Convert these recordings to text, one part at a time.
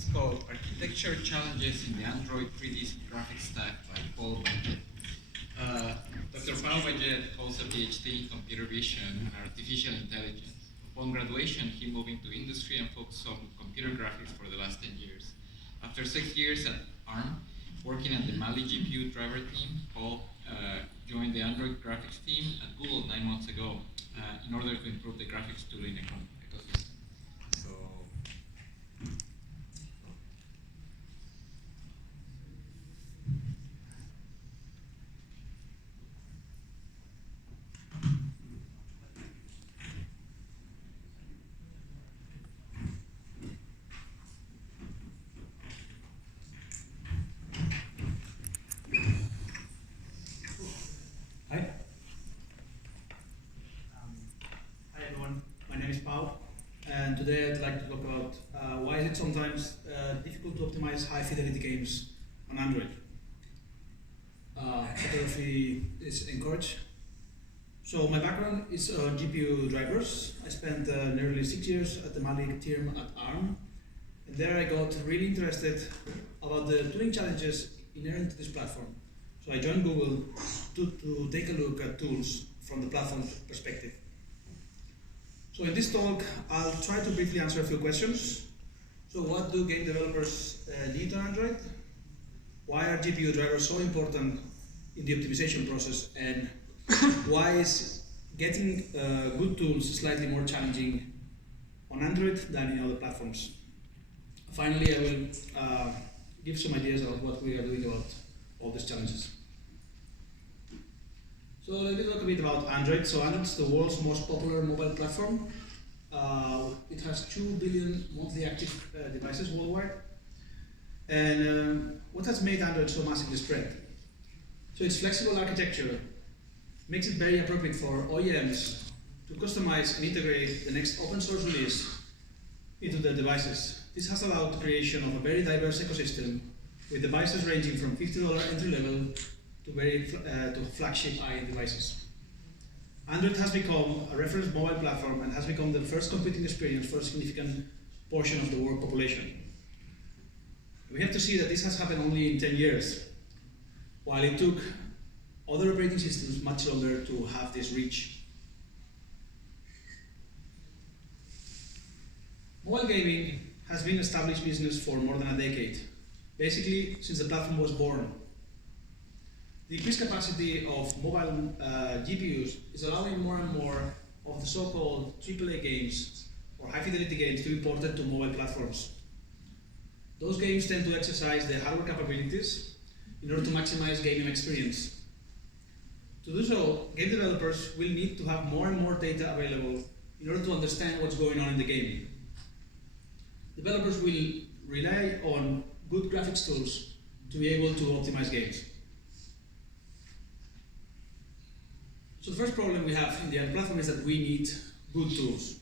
It's called Architecture Challenges in the Android 3D Graphics Stack by Paul Bajet. Dr. Paul Bajet holds a PhD in computer vision and artificial intelligence. Upon graduation, he moved into industry and focused on computer graphics for the last 10 years. After 6 years at ARM, working at the Mali GPU driver team, Paul joined the Android graphics team at Google 9 months ago in order to improve the graphics tooling ecosystem. And today I'd like to talk about why is it sometimes difficult to optimize high-fidelity games on Android. Photography is encouraged. So my background is GPU drivers. I spent nearly 6 years at the Mali team at ARM. And there I got really interested about the tooling challenges inherent to this platform. So I joined Google to take a look at tools from the platform perspective. So in this talk, I'll try to briefly answer a few questions. So what do game developers need on Android? Why are GPU drivers so important in the optimization process? And why is getting good tools slightly more challenging on Android than in other platforms? Finally, I will give some ideas about what we are doing about all these challenges. So let me talk a bit about Android. So Android is the world's most popular mobile platform. It has 2 billion monthly active devices worldwide. And what has made Android so massively spread? So its flexible architecture makes it very appropriate for OEMs to customize and integrate the next open source release into their devices. This has allowed the creation of a very diverse ecosystem with devices ranging from $50 entry level to flagship high-end devices. Android has become a reference mobile platform and has become the first computing experience for a significant portion of the world population. We have to see that this has happened only in 10 years, while it took other operating systems much longer to have this reach. Mobile gaming has been an established business for more than a decade, basically since the platform was born. The increased capacity of mobile GPUs is allowing more and more of the so-called AAA games or high-fidelity games to be ported to mobile platforms. Those games tend to exercise their hardware capabilities in order to maximize gaming experience. To do so, game developers will need to have more and more data available in order to understand what's going on in the game. Developers will rely on good graphics tools to be able to optimize games. So the first problem we have in the Android platform is that we need good tools.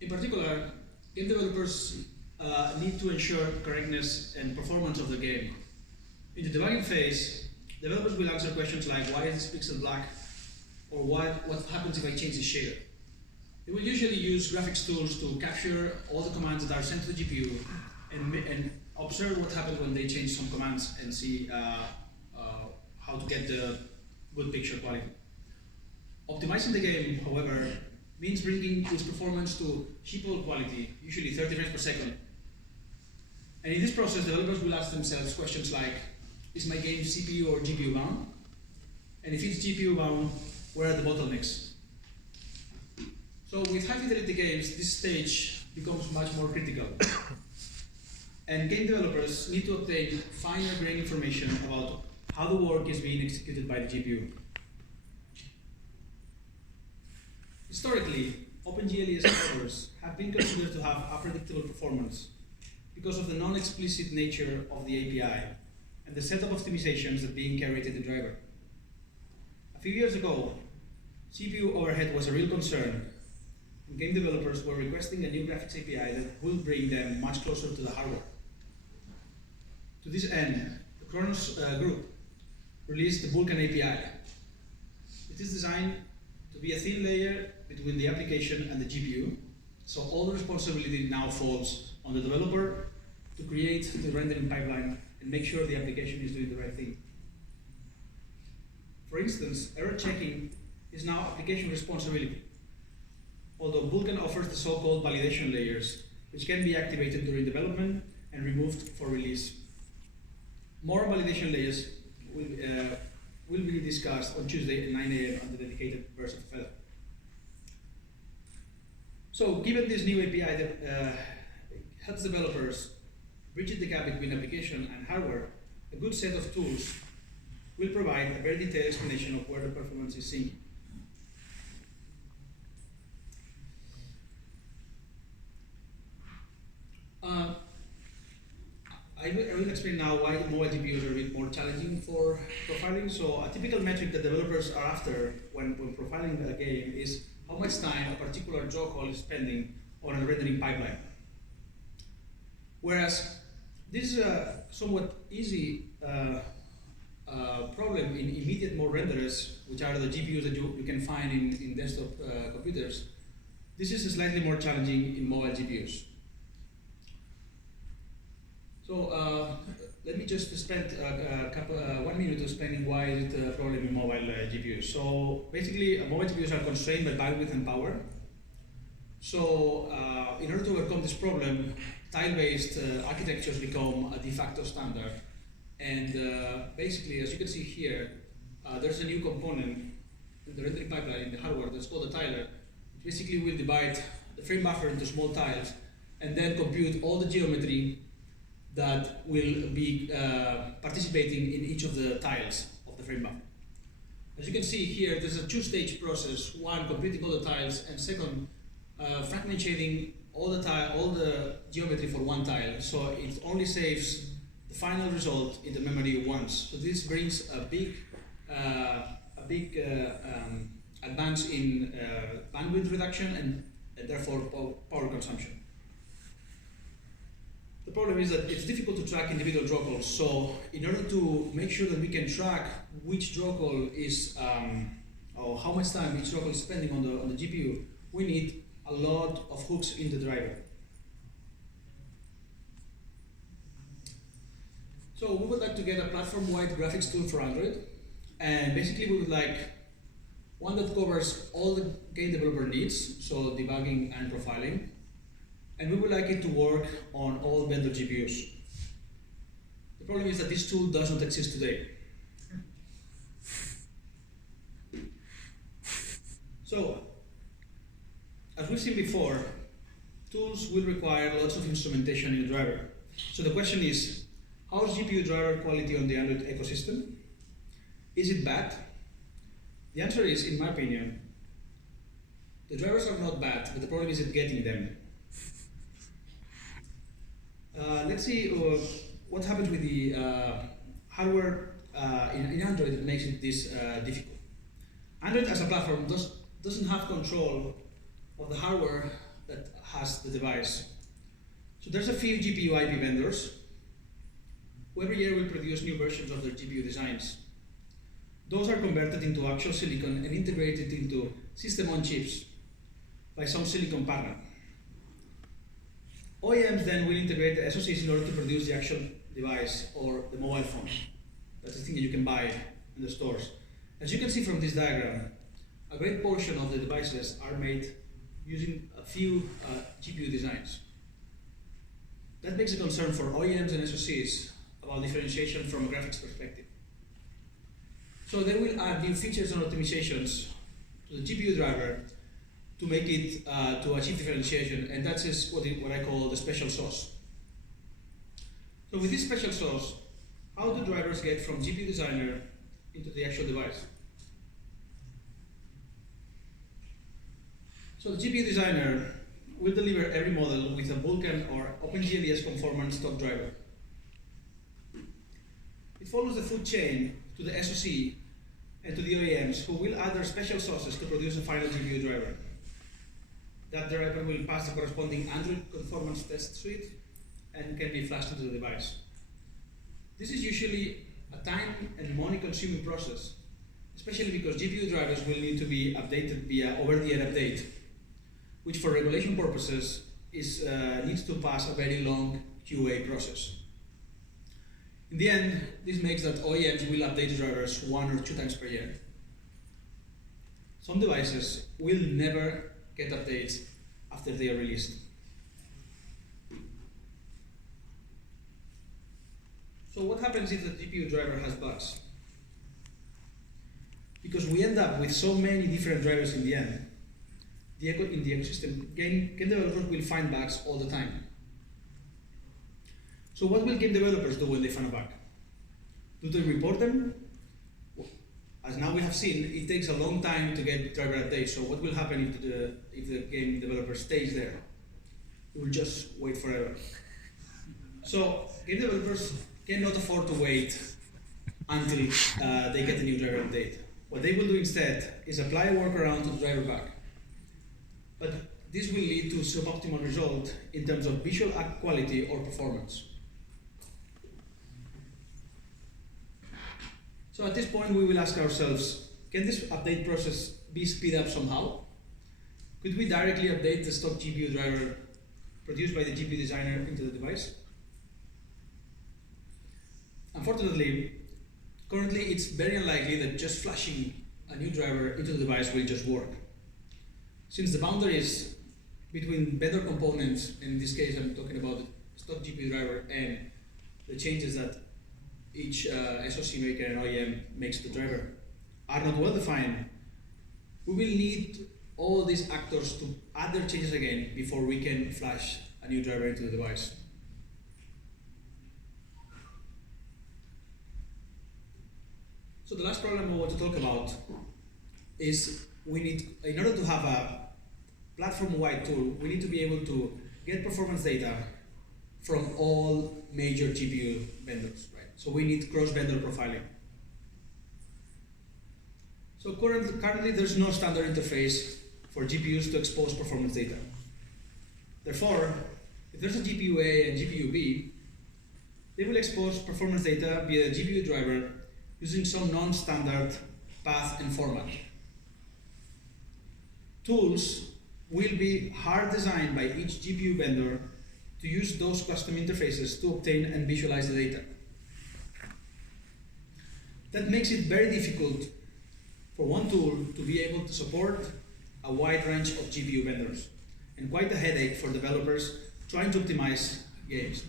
In particular, game developers need to ensure correctness and performance of the game. In the debugging phase, developers will answer questions like, why is this pixel black? Or what happens if I change the shader? They will usually use graphics tools to capture all the commands that are sent to the GPU and observe what happens when they change some commands and see how to get the good picture quality. Optimizing the game, however, means bringing its performance to chip-level quality, usually 30 frames per second. And in this process, developers will ask themselves questions like, is my game CPU or GPU bound? And if it's GPU bound, where are the bottlenecks? So with high-fidelity games, this stage becomes much more critical. And game developers need to obtain finer-grained information about how the work is being executed by the GPU. Historically, OpenGL servers have been considered to have unpredictable performance because of the non-explicit nature of the API and the set of optimizations that being carried in the driver. A few years ago, CPU overhead was a real concern, and game developers were requesting a new graphics API that will bring them much closer to the hardware. To this end, the Kronos group released the Vulkan API. It is designed to be a thin layer between the application and the GPU, So all the responsibility now falls on the developer to create the rendering pipeline and make sure the application is doing the right thing. For instance, error checking is now application responsibility, although Vulkan offers the so-called validation layers, which can be activated during development and removed for release. More validation layers will be discussed on Tuesday at 9 a.m. on the dedicated version of Feather. So, given this new API that helps developers bridge the gap between application and hardware, a good set of tools will provide a very detailed explanation of where the performance is syncing. I will explain now why mobile GPUs are a bit more challenging for profiling. So a typical metric that developers are after when profiling a game is how much time a particular job call is spending on a rendering pipeline. Whereas this is a somewhat easy problem in immediate mode renderers, which are the GPUs that you can find in desktop computers. This is slightly more challenging in mobile GPUs. So let me just spend 1 minute explaining why is it a problem in mobile GPUs. So basically, mobile GPUs are constrained by bandwidth and power. So in order to overcome this problem, tile-based architectures become a de facto standard. And basically, as you can see here, there's a new component in the rendering pipeline in the hardware that's called a tiler, which basically will divide the frame buffer into small tiles and then compute all the geometry that will be participating in each of the tiles of the frame buffer. As you can see here, there's a two-stage process. One, computing all the tiles, and second, fragment shading all the geometry for one tile. So it only saves the final result in the memory once. So this brings a big advance in bandwidth reduction and therefore power consumption. The problem is that it's difficult to track individual draw calls. So in order to make sure that we can track which draw call is, or how much time each draw call is spending on the GPU, we need a lot of hooks in the driver. So we would like to get a platform-wide graphics tool for Android. And basically we would like one that covers all the game developer needs, so debugging and profiling. And we would like it to work on all vendor GPUs. The problem is that this tool does not exist today. So, as we've seen before, tools will require lots of instrumentation in the driver. So the question is, how is GPU driver quality on the Android ecosystem? Is it bad? The answer is, in my opinion, the drivers are not bad, but the problem is getting them. Let's see what happens with the hardware in Android that makes it this difficult. Android as a platform doesn't have control of the hardware that has the device. So there's a few GPU IP vendors who every year will produce new versions of their GPU designs. Those are converted into actual silicon and integrated into system-on-chips by some silicon partner. OEMs then will integrate the SoCs in order to produce the actual device or the mobile phone. That's the thing that you can buy in the stores. As you can see from this diagram, a great portion of the devices are made using a few GPU designs. That makes a concern for OEMs and SoCs about differentiation from a graphics perspective. So they will add new features and optimizations to the GPU driver to make it, to achieve differentiation, and that is what I call the special sauce. So with this special sauce, how do drivers get from GPU designer into the actual device? So the GPU designer will deliver every model with a Vulkan or OpenGLES conformant stock driver. It follows the food chain to the SoC and to the OEMs, who will add their special sauces to produce a final GPU driver. That driver will pass the corresponding Android conformance test suite and can be flashed into the device. This is usually a time and money consuming process, especially because GPU drivers will need to be updated via over-the-air update. which for regulation purposes needs to pass a very long QA process. In the end, this makes that OEMs will update drivers 1 or 2 times per year. Some devices will never get updates after they are released. So what happens if the GPU driver has bugs? Because we end up with so many different drivers in the end, in the ecosystem, game developers will find bugs all the time. So what will game developers do when they find a bug? Do they report them? As now we have seen, it takes a long time to get driver updates. So what will happen if the game developer stays there? It will just wait forever. So game developers cannot afford to wait until they get a new driver update. What they will do instead is apply a workaround to the driver bug. But this will lead to suboptimal result in terms of visual quality or performance. So at this point, we will ask ourselves, can this update process be speed up somehow? Could we directly update the stock GPU driver produced by the GPU designer into the device? Unfortunately, currently it's very unlikely that just flashing a new driver into the device will just work. Since the boundaries between better components, in this case I'm talking about the stock GPU driver, and the changes that each SoC maker and OEM makes to the driver are not well defined, we will need all these actors to add their changes again before we can flash a new driver into the device. So the last problem I want to talk about is we need, in order to have a platform-wide tool, we need to be able to get performance data from all major GPU vendors, right? So we need cross-vendor profiling. So currently there's no standard interface for GPUs to expose performance data. Therefore, if there's a GPU A and GPU B, they will expose performance data via the GPU driver using some non-standard path and format. Tools will be hard designed by each GPU vendor to use those custom interfaces to obtain and visualize the data. That makes it very difficult for one tool to be able to support a wide range of GPU vendors, and quite a headache for developers trying to optimize games.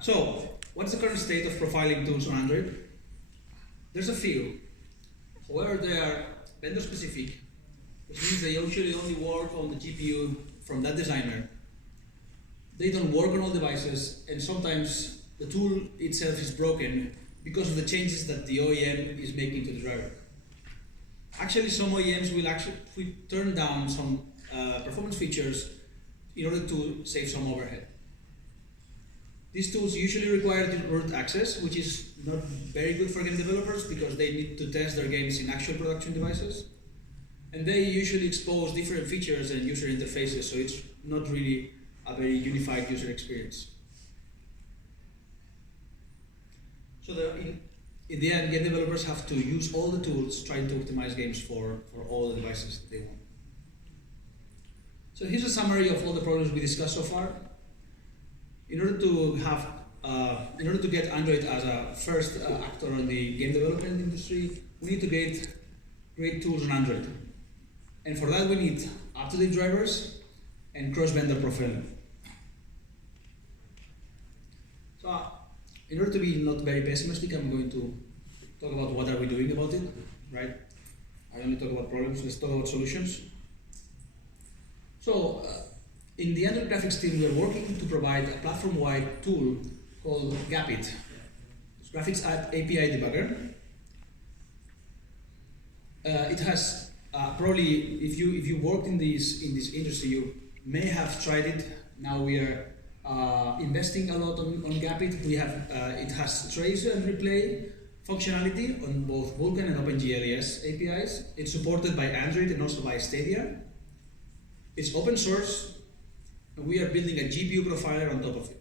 So, what's the current state of profiling tools on Android? There's a few. However, they are vendor specific, which means they usually only work on the GPU from that designer. They don't work on all devices, and sometimes the tool itself is broken because of the changes that the OEM is making to the driver. Actually, some OEMs will turn down some performance features in order to save some overhead. These tools usually require root access, which is not very good for game developers because they need to test their games in actual production devices. And they usually expose different features and user interfaces, so it's not really a very unified user experience. So in the end, game developers have to use all the tools trying to optimize games for all the devices that they want. So here's a summary of all the problems we discussed so far. In order to get Android as a first actor on the game development industry, we need to get great tools on Android. And for that, we need up-to-date drivers and cross-vendor profiling. So, in order to be not very pessimistic, I'm going to talk about what are we doing about it, right? I only talk about problems, let's talk about solutions. So, in the Android graphics team, we are working to provide a platform-wide tool called GAPIT. It's Graphics API Debugger. It has probably, if you worked in this industry, you may have tried it. Now we are investing a lot on GAPIT. We have it has trace and replay functionality on both Vulkan and OpenGLES APIs. It's supported by Android and also by Stadia. It's open source. And we are building a GPU profiler on top of it.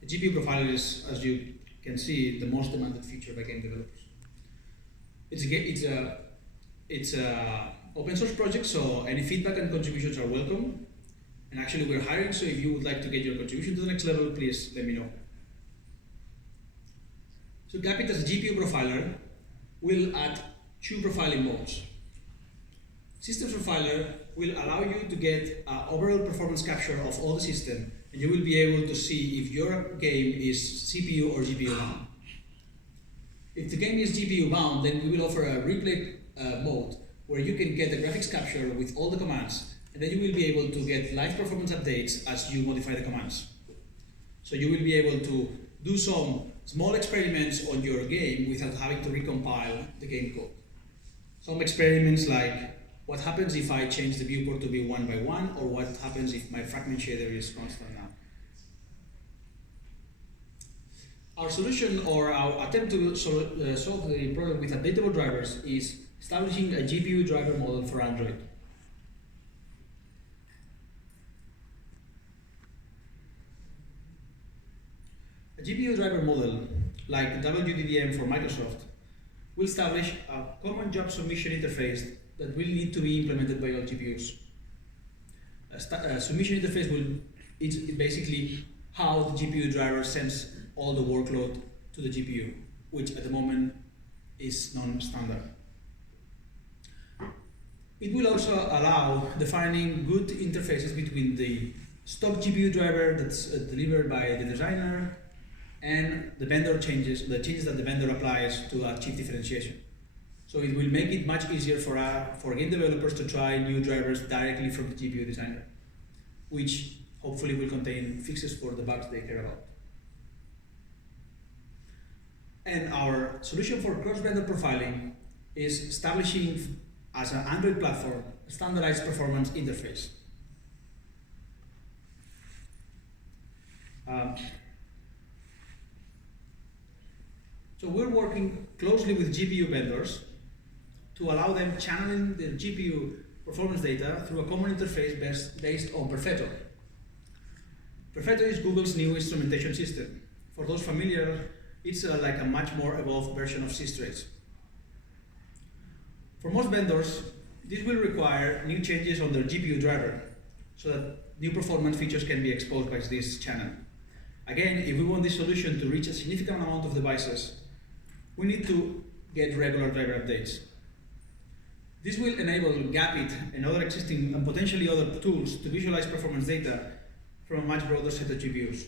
The GPU profiler is, as you can see, the most demanded feature by game developers. It's a open source project, so any feedback and contributions are welcome. And actually, we're hiring, so if you would like to get your contribution to the next level, please let me know. So Gapit as a GPU profiler will add 2 profiling modes. Systems profiler will allow you to get an overall performance capture of all the system, and you will be able to see if your game is CPU or GPU bound. If the game is GPU bound, then we will offer a replay mode where you can get the graphics capture with all the commands, and then you will be able to get live performance updates as you modify the commands. So you will be able to do some small experiments on your game without having to recompile the game code. Some experiments like what happens if I change the viewport to be 1 by 1, or what happens if my fragment shader is constant now. Our solution, or our attempt to solve the problem with updatable drivers, is establishing a GPU driver model for Android. A GPU driver model, like WDDM for Microsoft, will establish a common job submission interface that will need to be implemented by all GPUs. A submission interface is basically how the GPU driver sends all the workload to the GPU, which at the moment is non-standard. It will also allow defining good interfaces between the stock GPU driver that's delivered by the designer and the vendor changes, the changes that the vendor applies to achieve differentiation. So it will make it much easier for game developers to try new drivers directly from the GPU designer, which hopefully will contain fixes for the bugs they care about. And our solution for cross-vendor profiling is establishing, as an Android platform, a standardized performance interface. So we're working closely with GPU vendors to allow them channeling the GPU performance data through a common interface based on Perfetto. Perfetto is Google's new instrumentation system. For those familiar, it's like a much more evolved version of Systrace. For most vendors, this will require new changes on their GPU driver so that new performance features can be exposed by this channel. Again, if we want this solution to reach a significant amount of devices, we need to get regular driver updates. This will enable Gapit and other existing and potentially other tools to visualize performance data from a much broader set of GPUs.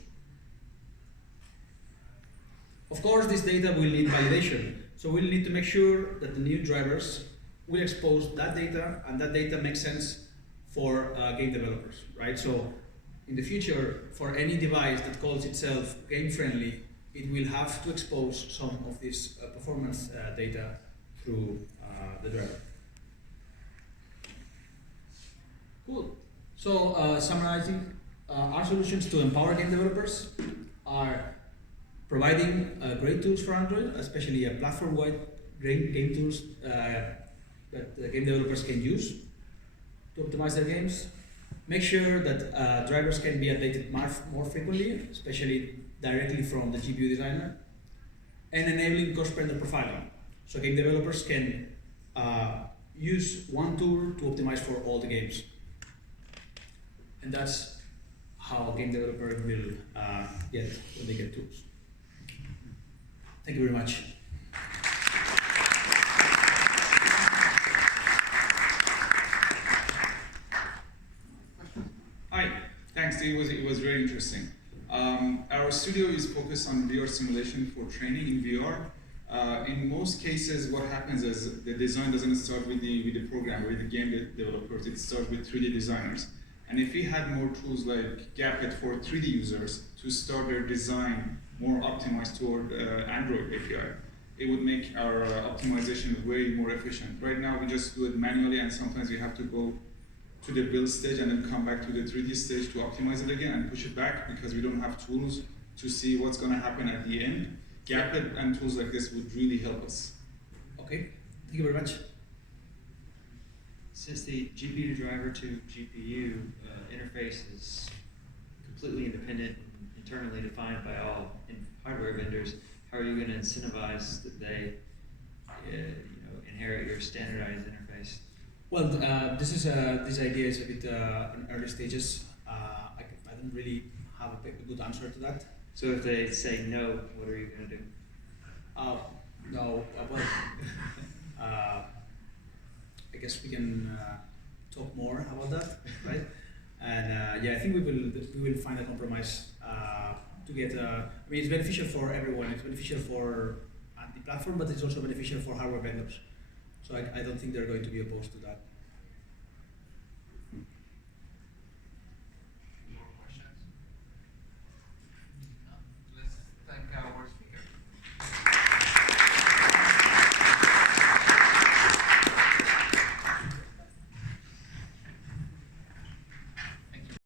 Of course, this data will need validation, so we'll need to make sure that the new drivers will expose that data, and that data makes sense for game developers, right? So in the future, for any device that calls itself game-friendly, it will have to expose some of this performance data through the driver. Cool. So summarizing, our solutions to empower game developers are providing great tools for Android, especially a platform-wide game tools that the game developers can use to optimize their games. Make sure that drivers can be updated more frequently, especially directly from the GPU designer, and enabling cross-vendor profiling. So game developers can use one tool to optimize for all the games. And that's how a game developer will get when they get tools. Thank you very much. Hi, thanks. It was very interesting. Our studio is focused on VR simulation for training in VR. In most cases, what happens is the design doesn't start with the programmer, with the game developers. It starts with 3D designers. And if we had more tools like Gapit for 3D users to start their design more optimized toward Android API, it would make our optimization way more efficient. Right now, we just do it manually, and sometimes we have to go to the build stage and then come back to the 3D stage to optimize it again and push it back because we don't have tools to see what's going to happen at the end. Gapit and tools like this would really help us. Okay, thank you very much. Since the GPU driver to GPU interface is completely independent and internally defined by all hardware vendors, how are you going to incentivize that they your standardized interface? Well, this idea is a bit in early stages. I don't really have a good answer to that. So if they say no, what are you going to do? No, well, I guess we can talk more about that, right? And yeah, I think we will find a compromise to get. I mean, it's beneficial for everyone. It's beneficial for the platform, but it's also beneficial for hardware vendors. So I don't think they're going to be opposed to that.